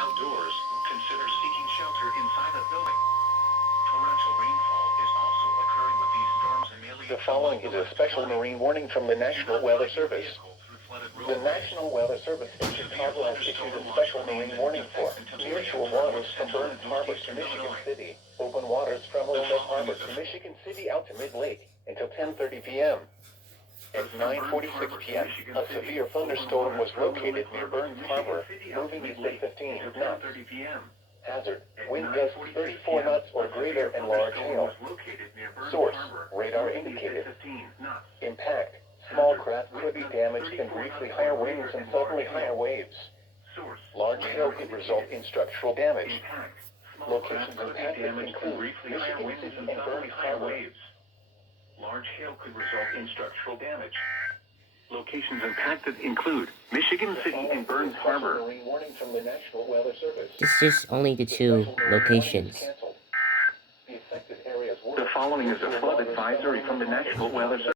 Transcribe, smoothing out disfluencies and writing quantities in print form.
outdoors, consider seeking shelter inside a building. Torrential rainfall is also occurring with these storms ameliorating. The following is a special marine warning from the National Weather Service. The National Weather Service in Chicago has issued a special marine warning for nearshore waters from Burns Harbor to Michigan City, open waters from Wilmette Harbor to Michigan City out to mid-lake until 10:30 p.m. At 9:46 p.m., a severe thunderstorm was located near Burns Harbor, moving east at 15 knots. Hazard, wind gusts 34 knots or greater and large hail. Source, radar indicated. Impact, small craft could be damaged and briefly higher winds and suddenly higher waves. Large hail could result in structural damage. Locations impacted include Michigan City and Burns Harbor. Large hail could result in structural damage. Locations impacted include Michigan City and Burns Harbor. This is only the two locations. The following is a flood advisory from the National Weather Service.